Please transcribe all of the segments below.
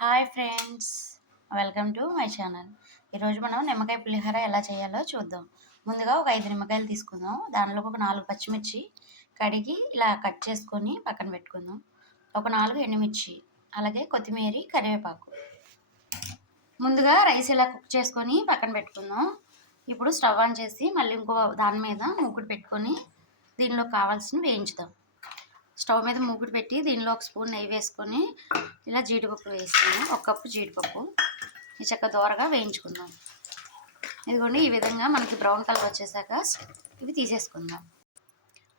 Hi friends, welcome to my channel. ఈరోజు మనం నిమ్మకాయ పులిహోర ఎలా చేయాలో చూద్దాం. ముందుగా ఒక 5 నిమ్మకాయలు తీసుకుందాం. దానిలోకి ఒక 4 పచ్చిమిర్చి కడిగి ఇలా కట్ చేసుకొని పక్కన పెట్టుకుందాం. ఒక 4 ఎండుమిర్చి, అలాగే కొత్తిమీర, కరివేపాకు. ముందుగా రైస్ ఇలా కుక్ చేసుకొని పక్కన పెట్టుకుందాం. ఇప్పుడు స్టవ్ ఆన్ చేసి మళ్ళీ ఇంకో దాని మీద మూకుడు పెట్టుకొని దీనిలో కావాల్సినవి వేయించుదాం. స్టవ్ మీద మూకుడు పెట్టి దీనిలో ఒక స్పూన్ నెయ్యి వేసుకొని ఇలా జీడిపప్పు వేసుకున్నాం. ఒక కప్పు జీడిపప్పు ఈ చక్క దోరగా వేయించుకుందాం. ఇదిగోండి, ఈ విధంగా మనకి బ్రౌన్ కలర్ వచ్చేసాక ఇవి తీసేసుకుందాం.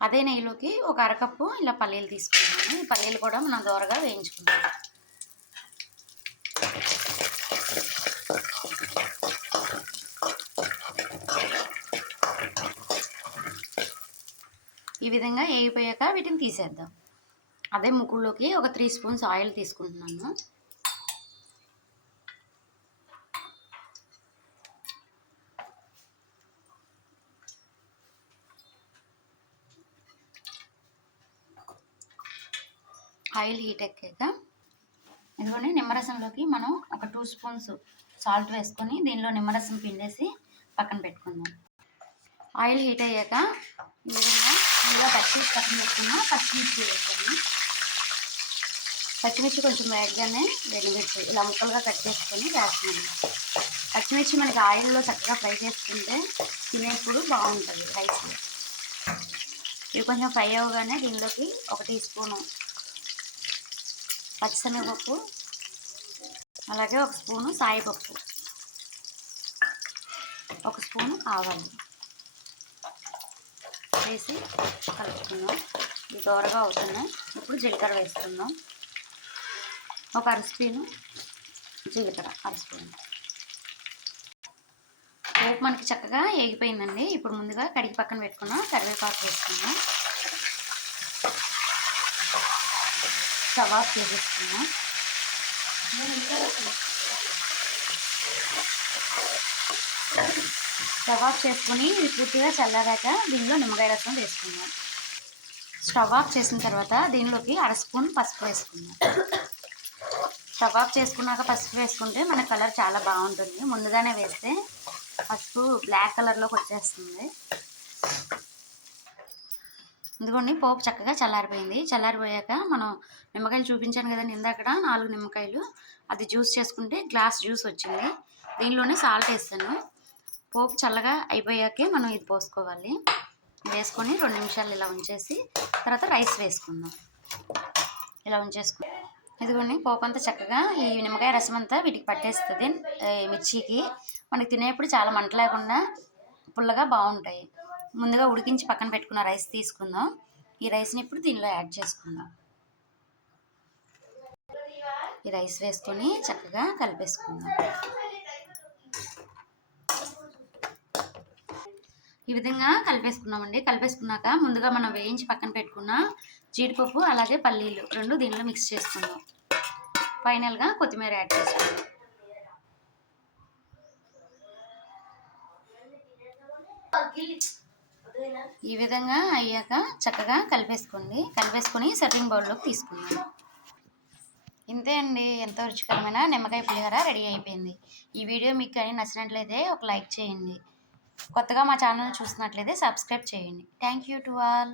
అదే నెయ్యిలోకి ఒక అరకప్పు ఇలా పల్లీలు తీసుకుందాము. ఈ పల్లీలు కూడా మనం దోరగా వేయించుకుందాం. ఈ విధంగా వేగిపోయాక వీటిని తీసేద్దాం. అదే ముక్కుల్లోకి ఒక 3 స్పూన్స్ ఆయిల్ తీసుకుంటున్నాను. ఆయిల్ హీట్ ఎక్కాక ఇదిగోండి, నిమ్మరసంలోకి మనం ఒక 2 స్పూన్స్ సాల్ట్ వేసుకొని దీనిలో నిమ్మరసం పిండేసి పక్కన పెట్టుకుందాం. ఆయిల్ హీట్ అయ్యాక ఈ విధంగా ఇలా పక్కన పెట్టుకున్న పచ్చిమిర్చి వేసుకోండి. పచ్చిమిర్చి కొంచెం వేగగానే ఎండుమిర్చి ఇలా ముక్కలుగా కట్ చేసుకొని వేస్తున్నాను. పచ్చిమిర్చి మనకి ఆయిల్లో చక్కగా ఫ్రై చేసుకుంటే తినేప్పుడు బాగుంటుంది రైస్లో. ఇవి కొంచెం ఫ్రై అవ్వగానే దీనిలోకి ఒక 1 టీ స్పూను పచ్చిశనగపప్పు, అలాగే 1 స్పూను సాయిపప్పు, 1 స్పూను ఆవాలు వేసి కలుపుకుందాం. ఇవి దోరగా అవుతున్నాయి. ఇప్పుడు జీలకర్ర వేసుకుందాం. ఒక 1/2 స్పూను జీలకర్ర, 1/2 స్పూను. పోపు మనకి చక్కగా వేగిపోయిందండి. ఇప్పుడు ముందుగా కడిగి పక్కన పెట్టుకున్నాం కరివేపాకు వేసుకుందాం. స్టవ్ ఆఫ్ చేసేసుకుందాం. స్టవ్ ఆఫ్ చేసుకుని ఇది పూర్తిగా చల్లారాక దీనిలో నిమ్మకాయ రసం వేసుకుందాం. స్టవ్ ఆఫ్ చేసిన తర్వాత దీనిలోకి 1/2 స్పూన్ పసుపు వేసుకుందాం. స్టవ్ ఆఫ్ చేసుకున్నాక పసుపు వేసుకుంటే మన కలర్ చాలా బాగుంటుంది. ముందుగానే వేస్తే పసుపు బ్లాక్ కలర్లోకి వచ్చేస్తుంది. ఇదిగోండి, పోపు చక్కగా చల్లారిపోయింది. చల్లారిపోయాక మనం నిమ్మకాయలు చూపించాను కదండి ఇందాక 4 నిమ్మకాయలు, అది జ్యూస్ చేసుకుంటే గ్లాస్ జ్యూస్ వచ్చింది. దీనిలోనే సాల్ట్ వేస్తాను. పోపు చల్లగా అయిపోయాకే మనం ఇది పోసుకోవాలి. వేసుకొని 2 నిమిషాలు ఇలా ఉంచేసి తర్వాత రైస్ వేసుకుందాం. ఇలా ఉంచేసుకుందాం. ఇదిగోండి, పోపు అంతా చక్కగా ఈ నిమ్మకాయ రసం అంతా వీటికి పట్టేస్తుంది. మిర్చికి మనకి తినేప్పుడు చాలా మంట లేకుండా పుల్లగా బాగుంటాయి. ముందుగా ఉడికించి పక్కన పెట్టుకున్న రైస్ తీసుకుందాం. ఈ రైస్ని ఇప్పుడు దీనిలో యాడ్ చేసుకుందాం. ఈ రైస్ వేసుకొని చక్కగా కలిపేసుకుందాం. ఈ విధంగా కలిపేసుకున్నామండి. కలిపేసుకున్నాక ముందుగా మనం వేయించి పక్కన పెట్టుకున్న జీడిపప్పు అలాగే పల్లీలు 2 దీనిలో మిక్స్ చేసుకుందాం. ఫైనల్గా కొత్తిమీర యాడ్ చేసుకుందాం. ఈ విధంగా అయ్యాక చక్కగా కలిపేసుకోండి. కలిపేసుకొని సర్వింగ్ బౌల్లోకి తీసుకుందాం. ఇంతే అండి, ఎంతో రుచికరమైన నిమ్మకాయ పులిహోర రెడీ అయిపోయింది. ఈ వీడియో మీకు కానీ నచ్చినట్లయితే ఒక లైక్ చేయండి. కొత్తగా మా ఛానల్ చూసినట్లయితే సబ్స్క్రైబ్ చేయండి. Thank you to all.